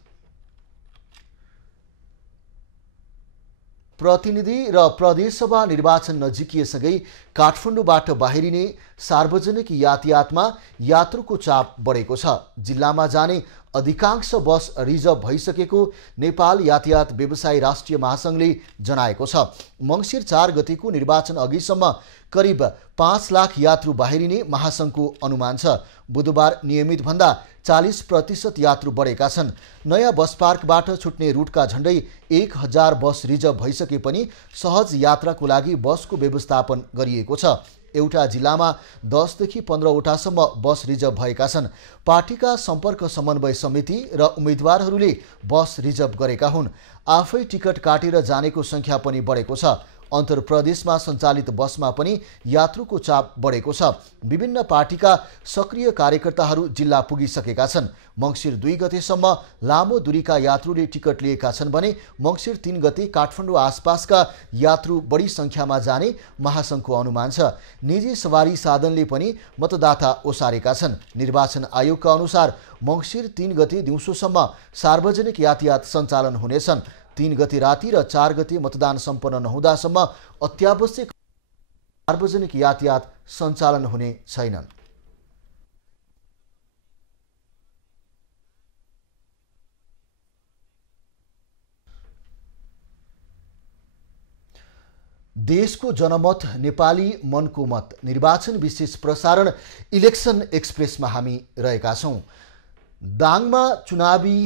प्रतिनिधि र प्रदेशसभा निर्वाचन नजिकिएसँगै काठमाडौँबाट बाहिरिने सार्वजनिक यातायातमा यात्रुको चाप बढेको छ। जिल्लामा जाने अधिकांश बस रिजर्भ भइसकेको नेपाल यातायात व्यवसायी राष्ट्रिय महासंघले जनाएको छ। मङ्सिर 4 गतेको निर्वाचन अघिसम्म करिब 5 लाख यात्रु बाहिरिने महासंघको अनुमान छ। बुधबार नियमित भन्दा 40% यात्रु बढेका छन्। नयाँ बस पार्कबाट छुट्ने रुटका झण्डै 1000 बस रिजर्भ भइसके पनि सहज यात्राको लागि बसको व्यवस्थापन गरिएको छ। एउटा जिल्लामा 10 देखि 15 वटासम्म बस रिजर्भ भएका छन्। पार्टीका सम्पर्क समन्वय समिति र उम्मेदवारहरूले बस रिजर्भ गरेका हुन्। आफै टिकट काटेर जानेको संख्या पनि बढेको छ। अन्तर प्रदेशमा सञ्चालित बसमा पनि यात्रुको चाप बढेको छ। विभिन्न पार्टीका सक्रिय कार्यकर्ताहरू जिल्ला पुगिसकेका छन्। मङ्सिर 2 गतेसम्म लामो दूरीका यात्रुले टिकट लिएका छन् भने मङ्सिर 3 गते काठमाडौँ आसपासका यात्रु बढी सङ्ख्यामा जाने महासंघको अनुमान छ। निजी सवारी साधनले पनि मतदाता ओसारेका छन्। निर्वाचन आयोगका अनुसार मङ्सिर 3 गते दिउँसोसम्म सार्वजनिक यातायात सञ्चालन हुनेछन्। 3 गते राति र 4 गते मतदान सम्पन्न नहुँदासम्म अत्यावश्यक सार्वजनिक यातायात सञ्चालन हुने छैनन्। देशको जनमत नेपाली मनको मत निर्वाचन विशेष प्रसारण इलेक्सन एक्सप्रेसमा हामी रहेका छौँ। दाङमा चुनावी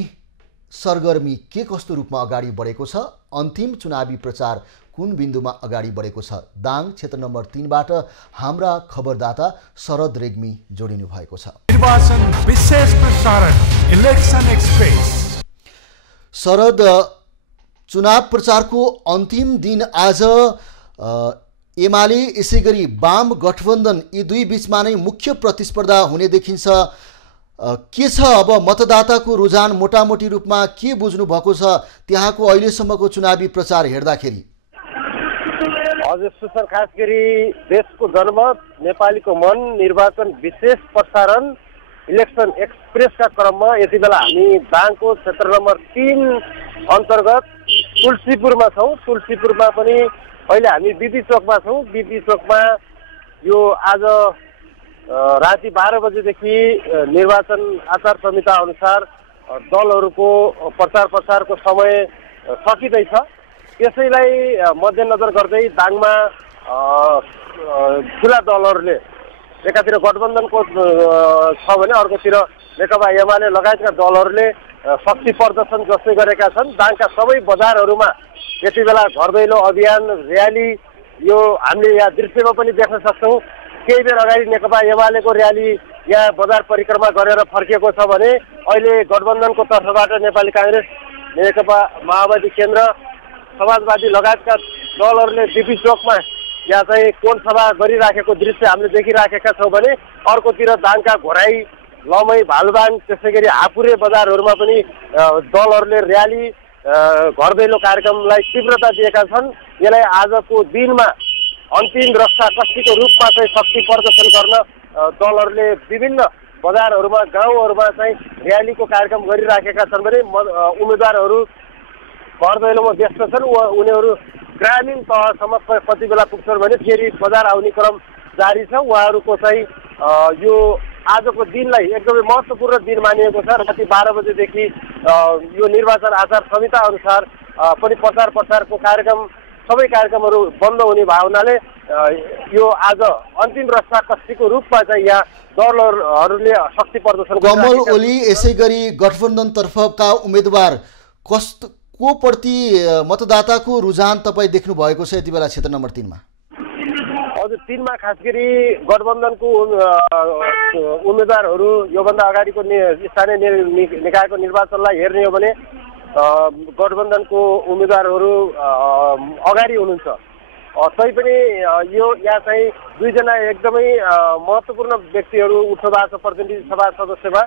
सरगर्मी के कस्तो रूपमा अगाडि बढेको छ, अन्तिम चुनावी प्रचार कुन बिन्दुमा अगाडि बढेको छ, दाङ क्षेत्र नम्बर 3 बाट हाम्रा खबरदाता शरद रेग्मी जोडिनु भएको छ। निर्वाचन विशेष प्रसारण इलेक्सन एक्सप्रेस। शरद, चुनाव प्रचारको अन्तिम दिन आज एमाले यसैगरी वाम गठबन्धन यी दुई बीचमा नै मुख्य प्रतिस्पर्धा हुने देखिन्छ। के छ अब मतदाताको रुझान मोटामोटी रूपमा के बुझ्नु भएको छ त्यहाँको अहिलेसम्मको चुनावी प्रचार हेर्दाखेरि? हजुर सुसर, खास गरी देशको जनमत नेपालीको मन निर्वाचन विशेष प्रसारण इलेक्सन एक्सप्रेसका क्रममा यति बेला हामी दाङको क्षेत्र नम्बर 3 अन्तर्गत तुलसीपुरमा छौँ। तुलसीपुरमा पनि अहिले हामी बिपी चोकमा छौँ। बिपी चोकमा यो आज राति 12 बजेदेखि निर्वाचन आचार संहिता अनुसार दलहरूको प्रचारको समय सकिँदैछ। त्यसैलाई मध्यनजर गर्दै दाङमा ठुला दलहरूले एकातिर गठबन्धनको छ भने अर्कोतिर नेकपा एमाले लगायतका दलहरूले शक्ति प्रदर्शन जस्तै गरेका छन्। दाङका सबै बजारहरूमा यति बेला घर दैलो अभियान र्याली यो हामीले यहाँ दृश्यमा पनि देख्न सक्छौँ। केही बेर अगाडि नेकपा एमालेको र्याली यहाँ बजार परिक्रमा गरेर फर्किएको छ भने अहिले गठबन्धनको तर्फबाट नेपाली काङ्ग्रेस, नेकपा माओवादी केन्द्र, समाजवादी लगायतका दलहरूले बिपी चोकमा यहाँ चाहिँ कोण सभा गरिराखेको दृश्य हामीले देखिराखेका छौँ भने अर्कोतिर दाङका घोराई, लमई, भालुबाङ त्यसै गरी हापुरे बजारहरूमा पनि दलहरूले र्याली घर दैलो कार्यक्रमलाई तीव्रता दिएका छन्। यसलाई आजको दिनमा अन्तिम रक्षा कष्टीको रूपमा चाहिँ शक्ति प्रदर्शन गर्न दलहरूले विभिन्न बजारहरूमा गाउँहरूमा चाहिँ र्यालीको कार्यक्रम गरिराखेका छन् भने उम्मेदवारहरू घर दैलोमा व्यस्त छन्। उनीहरू ग्रामीण तहसम्म कति बेला पुग्छन् भने फेरि बजार आउने क्रम जारी छ। उहाँहरूको चाहिँ यो आजको दिनलाई एकदमै महत्त्वपूर्ण दिन मानिएको छ। राति 12 बजेदेखि यो निर्वाचन आचार संहिता अनुसार पनि प्रचारको कार्यक्रम सबै कार्यक्रमहरू बन्द हुने भावनाले यो आज अन्तिम रक्षा कष्टीको रूपमा चाहिँ यहाँ दलहरूले शक्ति प्रदर्शन कमल ओली यसै गरी गठबन्धन तर्फका उम्मेदवार को प्रति मतदाताको रुझान तपाईँ देख्नु भएको छ यति बेला क्षेत्र नम्बर 3 मा? हजुर, 3 मा खास गरी गठबन्धनको उम्मेदवारहरू योभन्दा अगाडिको स्थानीय निकायको निर्वाचनलाई हेर्ने हो भने गठबन्धनको उम्मेदवारहरू अगाडि हुनुहुन्छ। तैपनि यो यहाँ चाहिँ दुईजना एकदमै महत्त्वपूर्ण व्यक्तिहरू उठ्नु भएको छ प्रतिनिधि सभा सदस्यमा।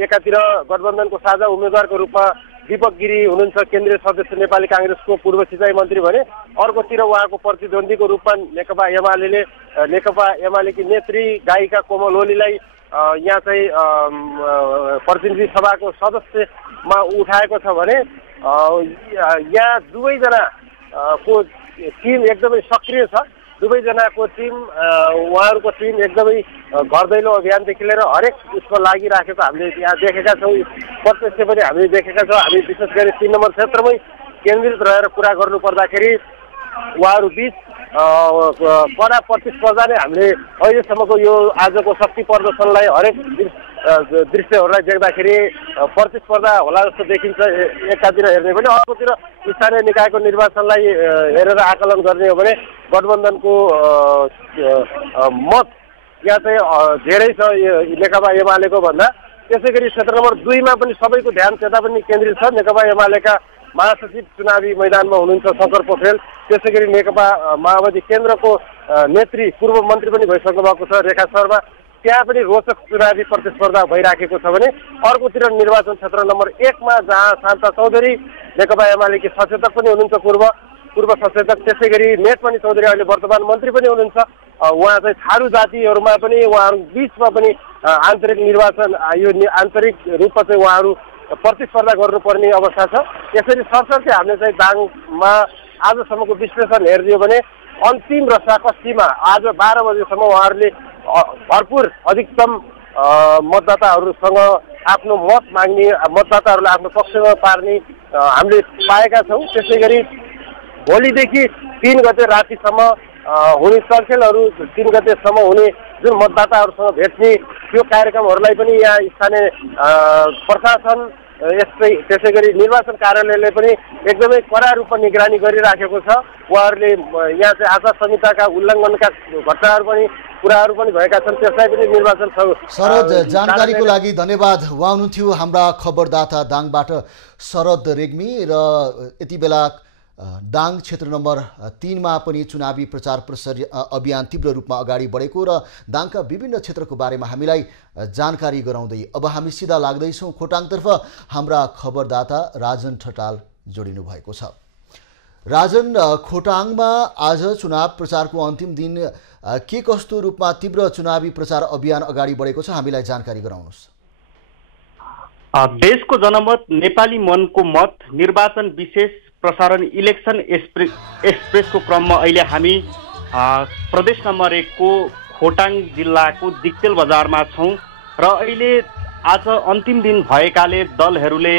एकातिर गठबन्धनको साझा उम्मेदवारको रूपमा दीपक गिरी हुनुहुन्छ, केन्द्रीय सदस्य नेपाली काङ्ग्रेसको पूर्व सिँचाइ मन्त्री भने अर्कोतिर उहाँको प्रतिद्वन्दीको रूपमा नेकपा एमालेकी नेत्री गायिका कोमल ओलीलाई यहाँ चाहिँ प्रतिनिधि सभाको सदस्यमा उठाएको छ भने यहाँ दुवैजना को टिम एकदमै सक्रिय छ। दुवैजनाको टिम उहाँहरूको टिम एकदमै घर दैलो अभियानदेखि लिएर हरेक उसको लागिराखेको हामीले यहाँ देखेका छौँ। प्रत्यक्ष पनि हामीले देखेका छौँ। हामी विशेष गरी 3 नम्बर क्षेत्रमै केन्द्रित रहेर कुरा गर्नु पर्दाखेरि उहाँहरू बिच कडा प्रतिस्पर्धा नै हामीले अहिलेसम्मको यो आजको शक्ति प्रदर्शनलाई हरेक दृश्यहरूलाई देख्दाखेरि प्रतिस्पर्धा होला जस्तो देखिन्छ। एकातिर हेर्ने भने अर्कोतिर स्थानीय निकायको निर्वाचनलाई हेरेर आकलन गर्ने हो भने गठबन्धनको मत यहाँ चाहिँ धेरै छ नेकपा एमालेको भन्दा। त्यसै गरी क्षेत्र नम्बर 2 मा पनि सबैको ध्यान त्यता पनि केन्द्रित छ। नेकपा एमालेका महासचिव चुनावी मैदानमा हुनुहुन्छ शङ्कर पोखरेल। त्यसै गरी नेकपा माओवादी केन्द्रको नेत्री पूर्व मन्त्री पनि भइसक्नु भएको छ रेखा शर्मा। त्यहाँ पनि रोचक चुनावी प्रतिस्पर्धा भइराखेको छ भने अर्कोतिर निर्वाचन क्षेत्र नम्बर 1 मा जहाँ शान्ता चौधरी नेकपा एमालेकी सचेतक पनि हुनुहुन्छ पूर्व सचेतक। त्यसै गरी नेटमणि चौधरी अहिले वर्तमान मन्त्री पनि हुनुहुन्छ। उहाँ चाहिँ थारू जातिहरूमा पनि उहाँहरू बिचमा पनि आन्तरिक निर्वाचन यो आन्तरिक रूपमा चाहिँ उहाँहरू प्रतिस्पर्धा गर्नुपर्ने अवस्था छ। यसरी सरसर्ती हामीले चाहिँ दाङमा आजसम्मको विश्लेषण हेरिदियो भने अन्तिम रसा कस्तीमा आज 12 बजेसम्म उहाँहरूले भरपुर अधिकतम मतदाताहरूसँग आफ्नो मत माग्ने मतदाताहरूलाई आफ्नो पक्षमा पार्ने हामीले पाएका छौँ। त्यसै गरी भोलिदेखि 3 गते रातिसम्म हुने चलखेलहरू 3 गतेसम्म हुने जुन मतदाताहरूसँग भेट्ने त्यो कार्यक्रमहरूलाई पनि यहाँ स्थानीय प्रशासन त्यसै गरी निर्वाचन कार्यालयले पनि एकदमै कडा रूपमा निगरानी गरिराखेको छ। उहाँहरूले यहाँ चाहिँ आचार संहिताका उल्लङ्घनका घटनाहरू पनि कुराहरू पनि भएका छन्। त्यसलाई पनि निर्वाचन शरद जानकारीको लागि धन्यवाद। उहाँ हुनुहुन्थ्यो हाम्रा खबरदाता दाङबाट शरद रेग्मी। र यति बेला दाङ क्षेत्र नम्बर 3 मा पनि चुनावी प्रचार प्रसार अभियान तीव्र रूपमा अगाडि बढेको र दाङका विभिन्न क्षेत्रको बारेमा हामीलाई जानकारी गराउँदै अब हामी सिधा लाग्दैछौँ खोटाङतर्फ। हाम्रा खबरदाता राजन ठटाल जोडिनु भएको छ। राजन, खोटाङमा आज चुनाव प्रचारको अन्तिम दिन के कस्तो रूपमा तीव्र चुनावी प्रचार अभियान अगाडि बढेको छ, हामीलाई जानकारी गराउनुहोस्। देशको जनमत नेपाली मनको मत निर्वाचन विशेष प्रसारण इलेक्सन एक्सप्रेसको क्रममा अहिले हामी प्रदेश नम्बर 1 को खोटाङ जिल्लाको दिक्तेल बजारमा छौँ र अहिले आज अन्तिम दिन भएकाले दलहरूले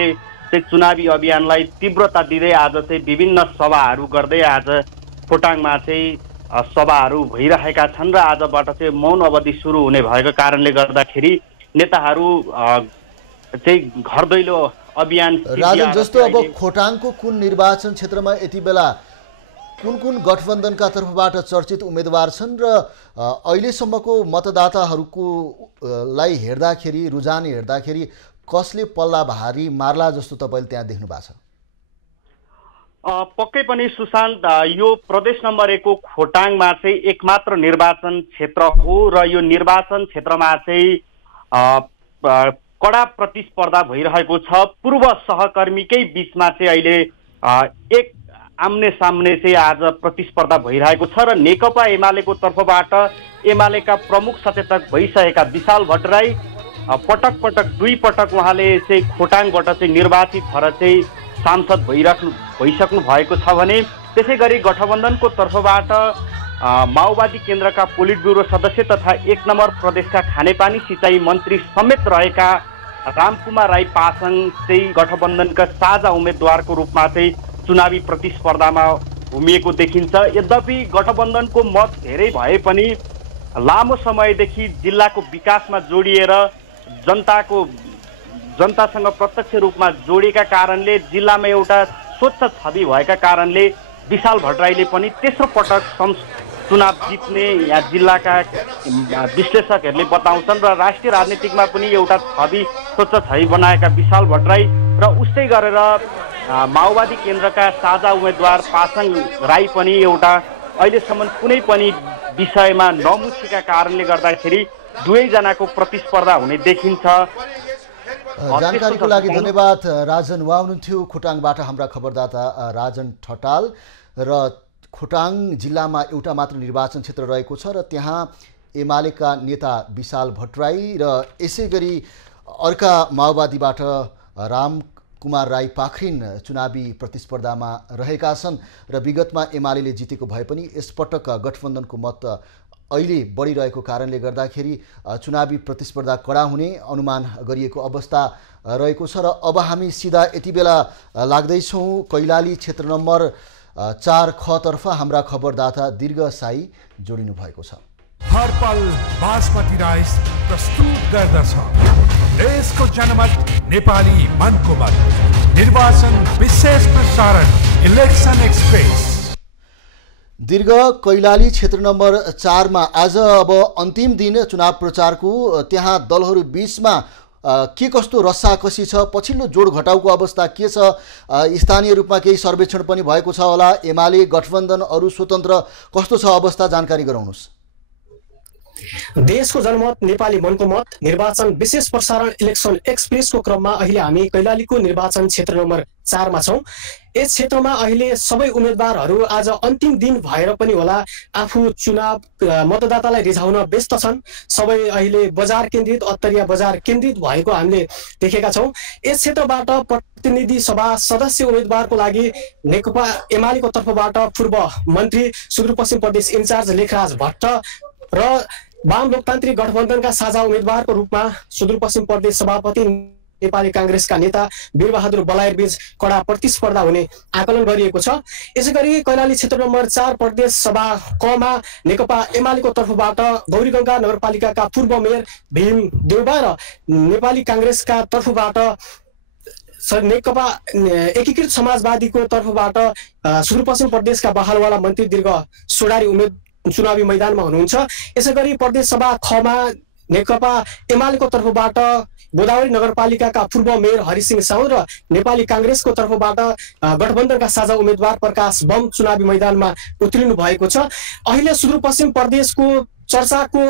चाहिँ चुनावी अभियानलाई तीव्रता दिँदै आज चाहिँ विभिन्न सभाहरू गर्दै आज खोटाङमा चाहिँ सभाहरू भइरहेका छन् र आजबाट चाहिँ मौन अवधि सुरु हुने भएको कारणले गर्दाखेरि नेताहरू चाहिँ घर दैलो अभियान। राजन, जस्तो अब खोटाङको कुन निर्वाचन क्षेत्रमा यति बेला कुन गठबन्धनका तर्फबाट चर्चित उम्मेदवार छन् र अहिलेसम्मको मतदाताहरूको लाई हेर्दाखेरि रुझान हेर्दाखेरि कसले पल्ला भारी मार्ला जस्तो तपाईँले त्यहाँ देख्नु भएको छ? पक्कै पनि सुशान्त, यो प्रदेश नम्बर 1 को खोटाङमा चाहिँ एकमात्र निर्वाचन क्षेत्र हो र यो निर्वाचन क्षेत्रमा चाहिँ कडा प्रतिस्पर्धा भइरहेको छ। पूर्व सहकर्मीकै बीचमा चाहिँ अहिले एक आम्ने सामने चाहिँ आज प्रतिस्पर्धा भइरहेको छ र नेकपा एमालेको तर्फबाट एमालेका प्रमुख सचेतक भइसकेका विशाल भट्टराई पटक पटक 2 पटक उहाँले चाहिँ खोटाङबाट चाहिँ निर्वाचित भएर चाहिँ सांसद भइसक्नु भएको छ भने त्यसै गरी गठबन्धनको तर्फबाट माओवादी केन्द्रका पोलिट ब्युरो सदस्य तथा 1 नम्बर प्रदेशका खानेपानी सिँचाइ मन्त्री समेत रहेका रामकुमार राई पासाङ चाहिँ गठबन्धनका साझा उम्मेदवारको रूपमा चाहिँ चुनावी प्रतिस्पर्धामा घुमिएको देखिन्छ। यद्यपि गठबन्धनको मत धेरै भए पनि लामो समयदेखि जिल्लाको विकासमा जोडिएर जनतासँग प्रत्यक्ष रूपमा जोडिएका कारणले जिल्लामा एउटा स्वच्छ छवि भएका कारणले विशाल भट्टराईले पनि तेस्रो पटक चुनाव जित्ने यहाँ जिल्लाका विश्लेषकहरूले बताउँछन् र राष्ट्रिय राजनीतिकमा पनि एउटा स्वच्छ छवि बनाएका विशाल भट्टराई र उस्तै गरेर माओवादी केन्द्रका साझा उम्मेदवार पासाङ राई पनि एउटा अहिलेसम्म कुनै पनि विषयमा नमुछेका कारणले गर्दाखेरि दुवैजनाको प्रतिस्पर्धा हुने देखिन्छ। जानकारीको लागि धन्यवाद राजन। उहाँ हुनुहुन्थ्यो खोटाङबाट हाम्रा खबरदाता राजन ठटाल। र खोटाङ जिल्लामा एउटा मात्र निर्वाचन क्षेत्र रहेको छ र त्यहाँ एमालेका नेता विशाल भट्टराई र यसै गरी अर्का माओवादीबाट राम कुमार राई पाखरिन चुनावी प्रतिस्पर्धामा रहेका छन् र विगतमा एमाले जितेको भए पनि यसपटक गठबन्धनको मत अहिले बढिरहेको कारणले गर्दाखेरि चुनावी प्रतिस्पर्धा कडा हुने अनुमान गरिएको अवस्था रहेको छ। र अब हामी सिधा यति बेला लाग्दैछौँ कैलाली क्षेत्र नम्बर 4 ख तर्फ। हाम्रा खबरदाता दीर्घ साई जोडिनु भएको छ। हर पल बासमती राइस प्रस्तुत गर्दछ देशको जनमत नेपाली मनको मत निर्वाचन विशेष प्रसारण इलेक्सन एक्सप्रेस। दीर्घ कैलाली क्षेत्र नम्बर 4 मा आज अब अन्तिम दिन चुनाव प्रचारको त्यहाँ दलहरू बीचमा के कस्तो रस्साकसी छ, पछिल्लो जोड घटाउको अवस्था के छ, स्थानीय रूपमा केही सर्वेक्षण पनि भएको छ होला, एमाले गठबन्धन अरू स्वतन्त्र कस्तो छ अवस्था जानकारी गराउनुहोस्। देशको जनमत नेपाली मनको मत निर्वाचन विशेष प्रसारण इलेक्सन एक्सप्रेसको क्रममा अहिले हामी कैलालीको निर्वाचन क्षेत्र नम्बर 4 मा छौं। यस क्षेत्रमा अहिले सबै उम्मेदवारहरू आज अन्तिम दिन भएर पनि होला आफू चुनाव मतदातालाई रिझाउन व्यस्त छन्। सबै अहिले बजार केन्द्रित अत्तरिया बजार केन्द्रित भएको हामीले देखेका छौं। यस क्षेत्रबाट प्रतिनिधि सभा सदस्य उम्मेदवारको लागि नेकपा एमालेको तर्फबाट पूर्व मन्त्री सुदूरपश्चिम प्रदेश इन्चार्ज लेखराज भट्ट र वाम लोकतान्त्रिक गठबन्धनका साझा उम्मेदवारको रूपमा सुदूरपश्चिम प्रदेश सभापति नेपाली कांग्रेसका नेता वीरबहादुर बलायर बीच कडा प्रतिस्पर्धा हुने आकलन गरिएको छ। यसैगरी कैलाली क्षेत्र नम्बर 4 प्रदेश सभा कमा नेकपा एमालेको तर्फबाट गौरीगंगा नगरपालिकाका पूर्व मेयर भीम देउबा र नेपाली कांग्रेसका तर्फबाट नेकपा एकीकृत समाजवादीको तर्फबाट सुदूरपश्चिम प्रदेशका बहालवाला मन्त्री दीर्घ सोडारी चुनावी मैदानमा हुनुहुन्छ। यसैगरी प्रदेश सभा खमा नेकपा एमालेको तर्फबाट गोदावरी नगरपालिकाका पूर्व मेयर हरिसिंह साउद र नेपाली कांग्रेसको तर्फबाट गठबन्धनका साझा उम्मेदवार प्रकाश बम चुनावी मैदानमा उत्रिनु भएको छ। अहिले सुदूरपश्चिम प्रदेशको चर्चाको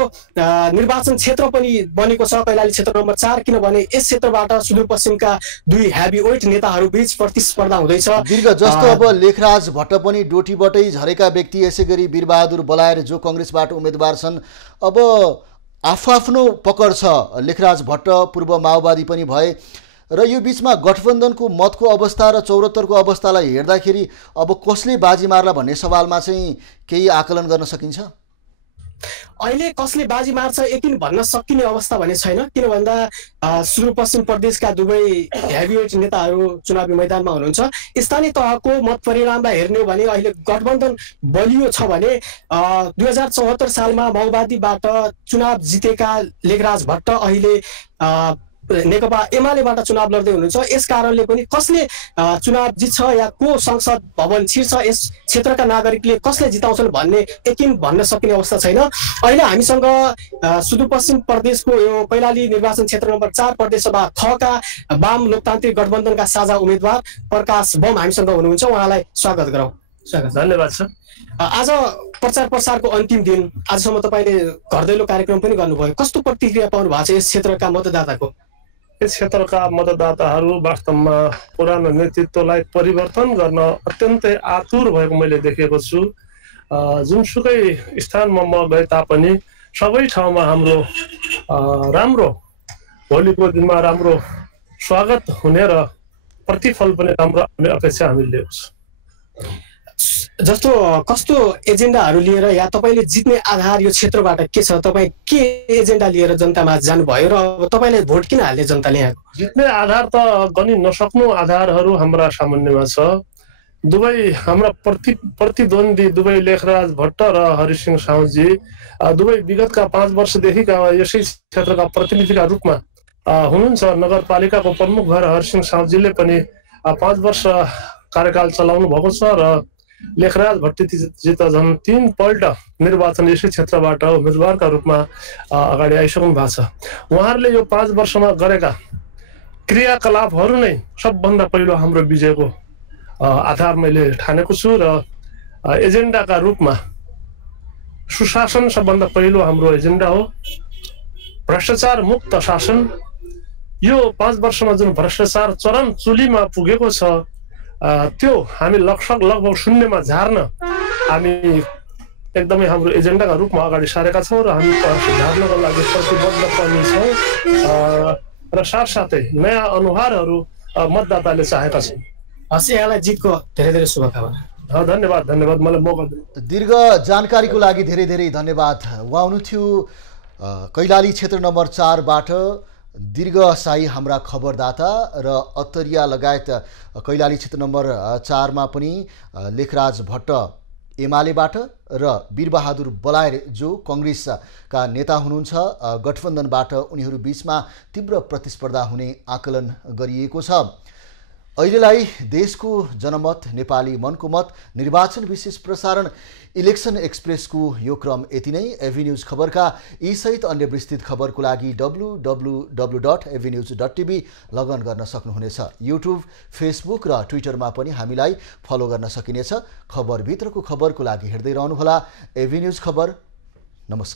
निर्वाचन क्षेत्र पनि बनेको छ कैलाली क्षेत्र नम्बर 4, किनभने यस क्षेत्रबाट सुदूरपश्चिमका दुई हेभी वेट नेताहरू बीच प्रतिस्पर्धा हुँदैछ। दीर्घ जस्तो अब लेखराज भट्ट पनि डोटीबाटै झरेका व्यक्ति, यसैगरी वीरबहादुर बलायर जो कांग्रेसबाट उम्मेदवार छन्, अब आफ्नो पकड छ। लेखराज भट्ट पूर्व माओवादी पनि भए र यो बीचमा गठबन्धनको मतको अवस्था र 74 को अवस्थालाई हेर्दाखेरि अब कसले बाजी मार्ला भन्ने सवालमा चाहिँ केही आकलन गर्न सकिन्छ? अहिले कसले बाजी मार्छ यकिन भन्न सकिने अवस्था भने छैन, किन भन्दा सुदूरपश्चिम प्रदेशका दुवै हेभीवेट नेताहरू चुनावी मैदानमा हुनुहुन्छ। स्थानीय तहको मत परिणामलाई हेर्ने हो भने अहिले गठबन्धन बलियो छ भने 2074 सालमा माओवादीबाट चुनाव जितेका लेखराज भट्ट अहिले नेकपा एमालेबाट चुनाव लड्दै हुनुहुन्छ। यस कारणले पनि कसले चुनाव जित्छ या को संसद भवन छिर्छ, यस क्षेत्रका नागरिकले कसले जिताउँछन् भन्ने यकिन भन्न सकिने अवस्था छैन। अहिले हामीसँग सुदूरपश्चिम प्रदेशको यो कैलाली निर्वाचन क्षेत्र नम्बर 4 प्रदेश सभा खका वाम लोकतान्त्रिक गठबन्धनका साझा उम्मेदवार प्रकाश बम हामीसँग हुनुहुन्छ। उहाँलाई स्वागत गरौँ। स्वागत, धन्यवाद सर। आज प्रचार प्रसारको अन्तिम दिन, आजसम्म तपाईँले घर दैलो कार्यक्रम पनि गर्नुभयो, कस्तो प्रतिक्रिया पाउनु भएको छ यस क्षेत्रका मतदाताको? यस क्षेत्रका मतदाताहरू वास्तवमा पुरानो नेतृत्वलाई परिवर्तन गर्न अत्यन्तै आतुर भएको मैले देखेको छु। जुनसुकै स्थानमा म गए तापनि सबै ठाउँमा हाम्रो राम्रो भोलिको दिनमा राम्रो स्वागत हुने र प्रतिफल पनि राम्रो हुने अपेक्षा हामीले लिएको छ। जस्तो कस्तो एजेन्डाहरू लिएर या तपाईँले जित्ने आधार यो क्षेत्रबाट के छ? तपाईँ के एजेन्डा लिएर जनतामा जानुभयो र तपाईँले भोट किन हाल्ने जनताले? यहाँको जित्ने आधार त गनि नसक्नु आधारहरू हाम्रा सामान्यमा छ। दुवै हाम्रा प्रतिद्वन्दी दुवै लेखराज भट्ट र हरिसिंह साउदजी दुवै विगतका 5 वर्षदेखिका यसै क्षेत्रका प्रतिनिधिका रूपमा हुनुहुन्छ। नगरपालिकाको प्रमुख भएर हरिसिंह साउदजीले पनि 5 वर्ष कार्यकाल चलाउनु भएको छ र लेखराज भट्टजी त झन् 3 पल्ट निर्वाचन यसै क्षेत्रबाट उम्मेदवारका रूपमा अगाडि आइसक्नु भएको छ। उहाँहरूले यो 5 वर्षमा गरेका क्रियाकलापहरू नै सबभन्दा पहिलो हाम्रो विजयको आधार मैले ठानेको छु र एजेन्डाका रूपमा सुशासन सबभन्दा पहिलो हाम्रो एजेन्डा हो। भ्रष्टाचार मुक्त शासन, यो 5 वर्षमा जुन भ्रष्टाचार चरम चुलीमा पुगेको छ त्यो हामी लगभग शून्यमा झार्न हामी एकदमै हाम्रो एजेन्डाका रूपमा अगाडि सारेका छौँ र हामी झार्नको लागि प्रतिबद्ध पनि छौँ र साथसाथै नयाँ अनुहारहरू मतदाताले चाहेका छन्। हस्, यहाँलाई जितको धेरै धेरै शुभकामना। धन्यवाद धन्यवाद, मलाई मौका दिनु। दीर्घ जानकारीको लागि धेरै धेरै धन्यवाद। उहाँ हुनुहुन्थ्यो कैलाली क्षेत्र नम्बर 4बाट दीर्घसाई हाम्रा खबरदाता र अत्तरिया लगायत कैलाली क्षेत्र नम्बर 4मा पनि लेखराज भट्ट एमालेबाट र वीरबहादुर बलायर जो कांग्रेसका नेता हुनुहुन्छ। गठबन्धनबाट उनीहरू बीचमा तीव्र प्रतिस्पर्धा हुने आकलन गरिएको छ। अहिलेलाई देशको जनमत नेपाली मनको मत निर्वाचन विशेष प्रसारण इलेक्सन एक्सप्रेसको यो क्रम यति नै। एभी न्यूज खबरका यी सहित अन्य विस्तृत खबरको लागि www.avnews.tv लगअन गर्न सक्नुहुनेछ। युट्युब, फेसबुक र ट्विटरमा पनि हामीलाई फलो गर्न सकिनेछ। खबरभित्रको खबरको लागि हेर्दै रहनुहोला एभी न्यूज खबर। नमस्कार।